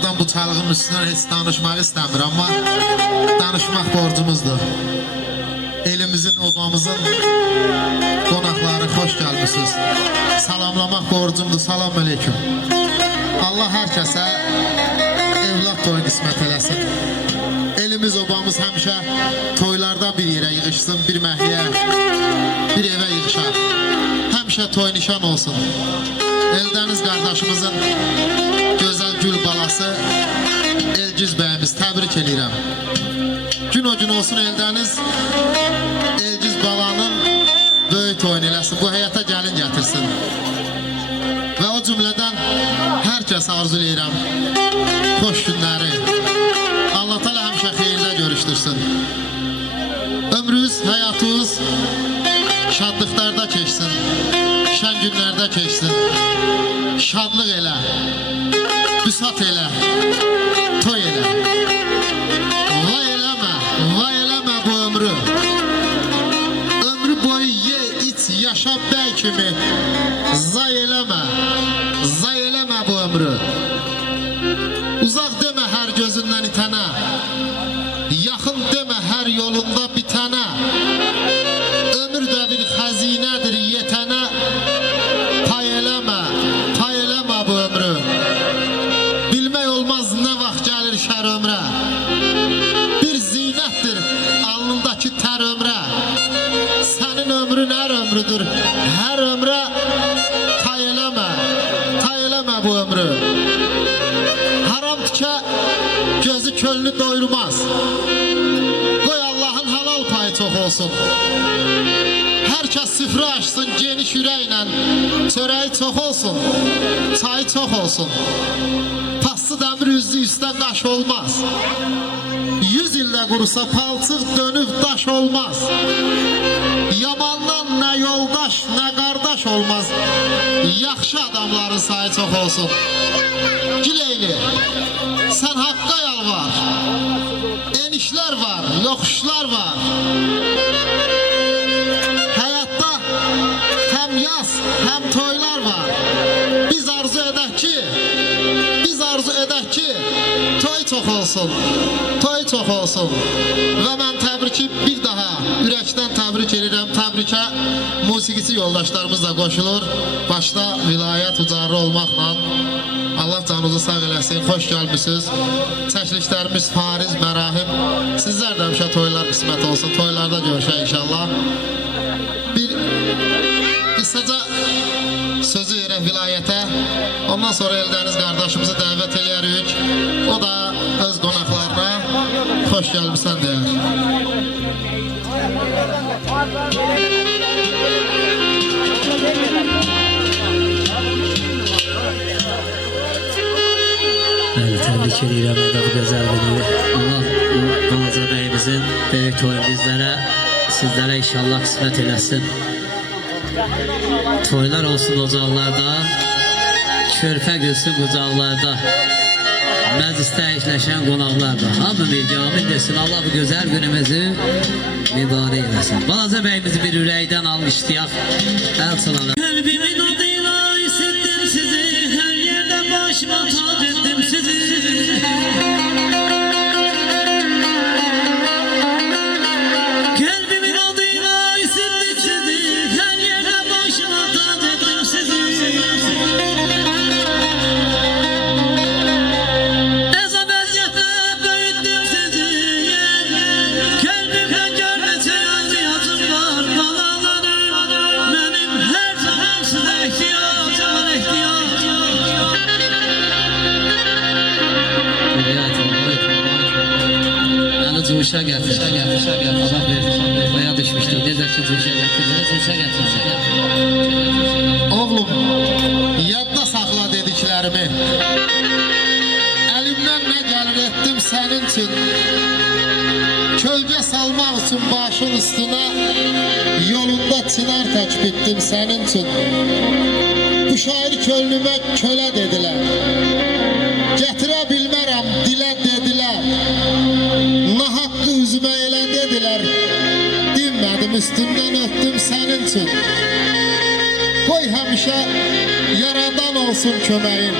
Adam bu çalğının üstündən heç danışmaq istəmir, amma danışmaq borcumuzdur. Elimizin, obamızın qonaqları xoş gəlmişsiniz. Salamlamaq borcumdur. Salam aleyküm. Allah hər kəsə evlad toyunu qismət eləsin. Elimiz, obamız həmişə toylarda bir yerə yığışsın, bir məhliyə, bir evə yığışar. Həmişə toy nişan olsun. Eldəniz qardaşımızın gözəl gül balası Elgiz bəyimiz, təbrik edirəm. Gün o gün olsun Eldəniz, Elgiz balanın böyük toyun eləsin, bu həyata gəlin gətirsin. Və o cümlədən hər kəs arzuləyirəm xoş günləri. Allah təala həmişə xeyirdə görüşdürsün. Ömrünüz, həyatınız şadlıqlarda keçsin, şən günlərdə keçsin. Şadlıq elə, büsat elə, toy elə. Vay eləmə bu ömrü. Ömrü boyu ye, iç, yaşa bəy kimi. Zay eləmə bu ömrü. Uzaq demə hər gözündən itənə, yaxın demə hər yolunda bitənə. Ömür də bir xəzinədir yetənə. Pay eləmə bu ömrü. Bilmək olmaz nə vaxt gəlir şər ömrə. Bir zinətdir alnındakı tər ömrə. Sənin ömrün hər ömrüdür, hər ömrə. Tay eləmə bu ömrü. Haram tikə gözü könlü doyurmaz. Qoy Allahın halal payı çox olsun. Hər kəs süfrə açsın geniş ürəklə. Çörəyi çox olsun, çayı çox olsun. Paslı dəmir üzlü üstə qaş olmaz. 100 ildə qurusa palçıq dönüb daş olmaz. Yamandan nə yoldaş, nə qardaş olmaz. Yaxşı adamların sayı çox olsun. Gileyli, sən haqqa yalvar. Enişlər var, yoxuşlar var. Həyatda həm yaz, həm toylar var. Biz arzu edək ki, toy çox olsun, toy çox olsun. Və mən təbriki bir daha ürəkdən təbrik edirəm. Təbrikə musiqisi yoldaşlarımız da qoşulur. Başda vilayət ucarı olmaqla. Allah canınızı sağ eləsin, xoş gəlmişsiniz. Çəkilişlərimiz Fariz, Mərahim. Sizlər də həmişə toylar qismət olsun, toylarda görüşək inşallah. Bir qısaca sözü verək vilayətə. Ondan sonra Eldəniz qardaşımızı dəvət eləyərik. O da öz qonaqlarına xoş gəlmişsən deyər. Təbrik edirəm bu gözəl günü. Allah balaca bəyimizin böyük toyu sizlərə inşallah qismət eləsin. Toylar olsun ocaqlarda, körpə gülsün qucaqlarda, məclisdə işləşən qonaqlarda. Hamı bilgi amin desin, Allah bu gözəl günümüzü mübarək eləsin. Balaca bəyimizi bir ürəkdən almışdıyaq, əl çalanı. Qəlbimin adıyla hissettim sizi, hər yerdə başıma tac etdim sizi. Cuşa gətir. Allah verir. Baya düşmüşdük. Necə ki cuşa gətir. Cuşa gətir. Oğlum, yadda saxla dediklərimi. Əlimdən nə gəlir etdim sənin üçün. Kölgə salmaq üçün başın üstünə, yolunda çınar tək bitdim sənin üçün. Bu şair könlümə kölə dedilər. Gətirə bilmərəm dilə dedilər. Nahaqqı üzümə elə dedilər. Dinmədim üstündən öptüm sənin üçün. Qoy həmişə yaradan olsun köməyin.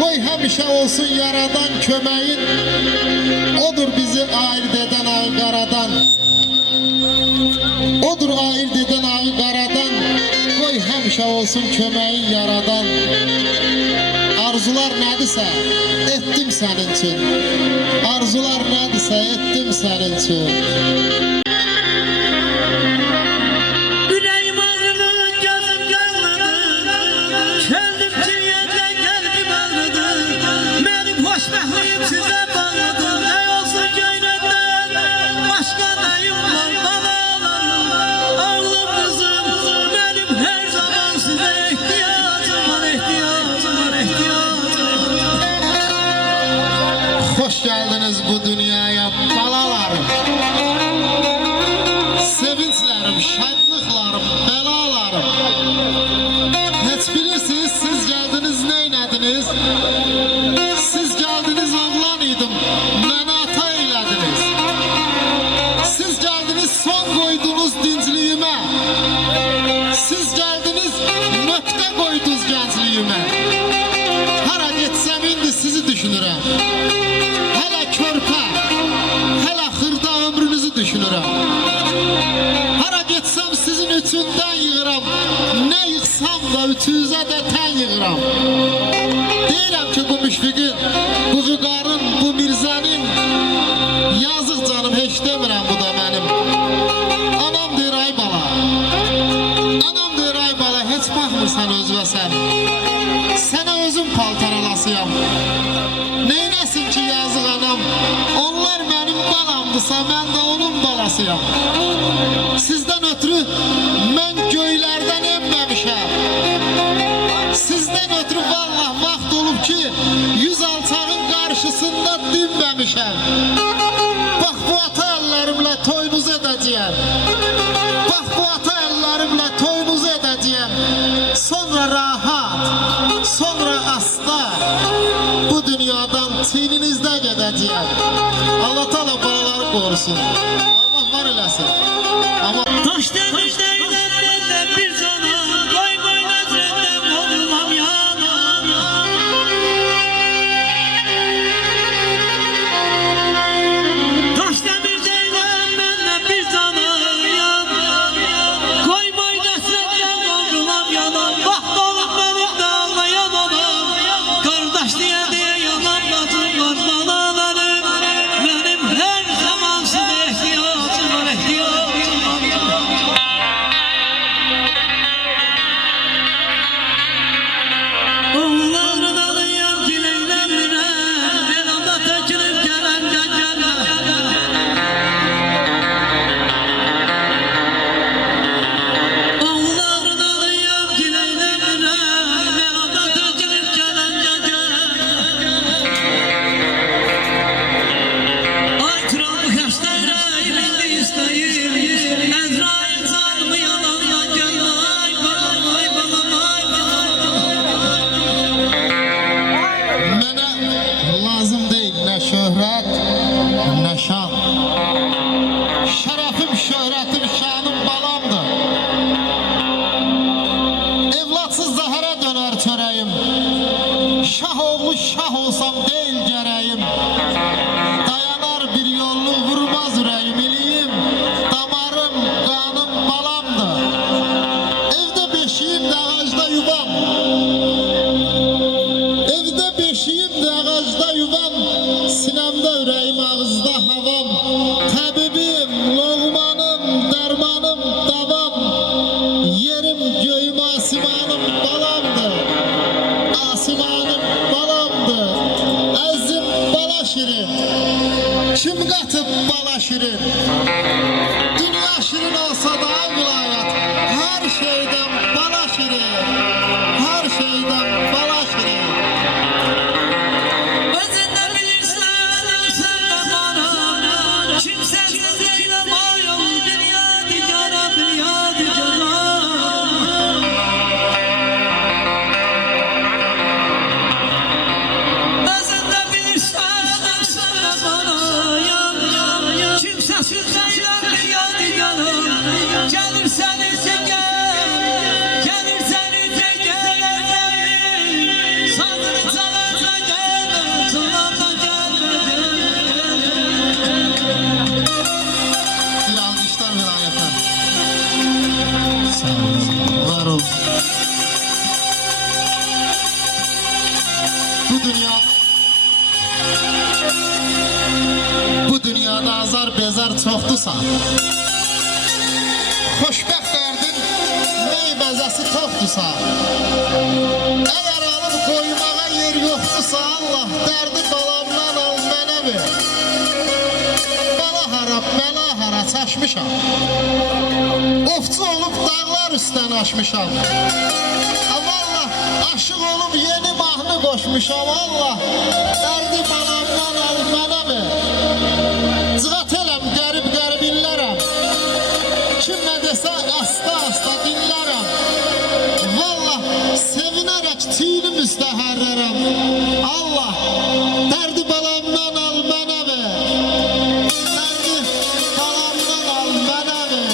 Qoy həmişə həmişə olsun yaradan köməyin. Odur bizi ayırt eden ay qaradan. Odur ayırt eden ay qaradan. Qoy həmişə olsun köməyin yaradan. Arzular nədirsə, etdim sənin üçün. Arzular nədirsə, etdim sənin üçün. Ürəyim ağrıdı, gözüm görmürdü. Könlüm ciğerlə qəlbim ağrıdı. Mənim xoşbəxtliyim sizə bağlıdır. Nə olsun göylədən, başqa nəyim var balalarım. Ağlım qızım, mənim hər zaman sizə ehtiyacım var, ehtiyacım var, ehtiyacım var. Hoş geldiniz bu dünyaya balalarım. Sevinçlerim, şadlıklarım, belalarım. Hiç bilirsiniz siz geldiniz neynədiniz? Siz geldiniz oğlan idim, məni ata eylədiniz. Siz geldiniz son koydunuz dincliyime. Siz geldiniz nöqtə koydunuz gəncliyime. Hara getsem indi sizi düşünürəm. Hələ körpə, hələ xırda ömrünüzü düşünürəm. Hara getsem sizin üçündən yığıram. Ne yıxsam da ütünüzə də tən yığıram. Deyirəm ki bu müşfiqin, bu vüqarın, bu mirzənin. Yazıq canım heç demirəm bu da mənim. Anam deyir ay bala. Anam deyir ay bala heç baxmırsan özünə sən. Sənə özüm paltar alasıyam. Neynəsin ki yazıq anam. Onlar mənim balamdırsa mən də onun balasıyam. Sizdən ötürü mən göylərdən enməmişəm. Sizdən ötürü vallah vaxt olub ki 100 alçağın qarşısında dinməmişəm. Bax bu ata əllərimlə toyunuzu edəcəyəm. Bax bu ata əllərimlə toyunuzu edəcəyəm. Sonra rahat, sonra asta bu dünyadan çiyninizdə gedəcəyəm. Allah Teala balaları qorusun. Allah var eləsin. Ama Taş demişde yüzlerinde bir canım. Koy koy nezretten olmam yanım. Taş demişde yüzlerinde bir canım. Koy koy nezretten olmam yanım. Bak dolup benim de ağlayan anam. Kardeş diye diye yanan bacım var balalarım. Benim her zaman size ihtiyacım var, ihtiyacım var. Oğulların alıyam dileylendirem. Elanda tökülür gelen gecele. Oğulların alıyam dileylendirem. Elanda tökülür gelen gecele. Ay turan bu kaşlara ilindi isteyir. Ezrail canımı yalandan gel. Ay balam, ay balam, ay balam. mənə lazım deyil nə şöhrət, nə şan. Şərəfim, şöhrətim, şanım balamdır. Evladsız zəhərə dönər çörəyim. Şah oğlu şah olsam deyil gərəyim. Dayanar bir yolluk vurmaz ürəyim iliyim. Damarım, qanım balamdır. Evdə beşiyim də ağacda yuvam. Evdə beşiyim də ağacda yuvam. Sinəmdə ürəyim, ağızda havam. Təbibim, loğmanım, dərmanım, davam. Yerim, göyüm, asimanım balamdır. Asimanım balamdır. Əzim bala şirin. Kim qatıb bala şirin? Dünya şirin olsa da vilayət. Hər şeydən bala şirin. Hər şeydən bala şirin. Özündə bilirsən, sən də bana. Kimsəsiz deyiləm ayol. Bir yadigarə, bir yadigarə. Özündə bilirsən, sən də bana. Kimsəsiz Bu dünyada azar bezar çoxdursa, xoşbəxt dərdin meyvəzəsi toxdursa, əgər alıb qoymağa yer yoxdursa, Allah dərdi balamdan al mənə ver. Bala hara, bəla hara çaşmışam, ofçu olub dağlar üstdən aşmışam. Vallah aşıq olub yeni mahnı qoşmuşam, Allah dərdi balamdan al mənə ver. Cıqat eləm, qərib illərəm, kim nə desə asta dinlərəm. Vallah sevinərək çiğnim üstəhərrərəm, Allah dərdi balamdan al mənə ver. Dərdi balamdan al mənə ver.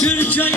Türkiye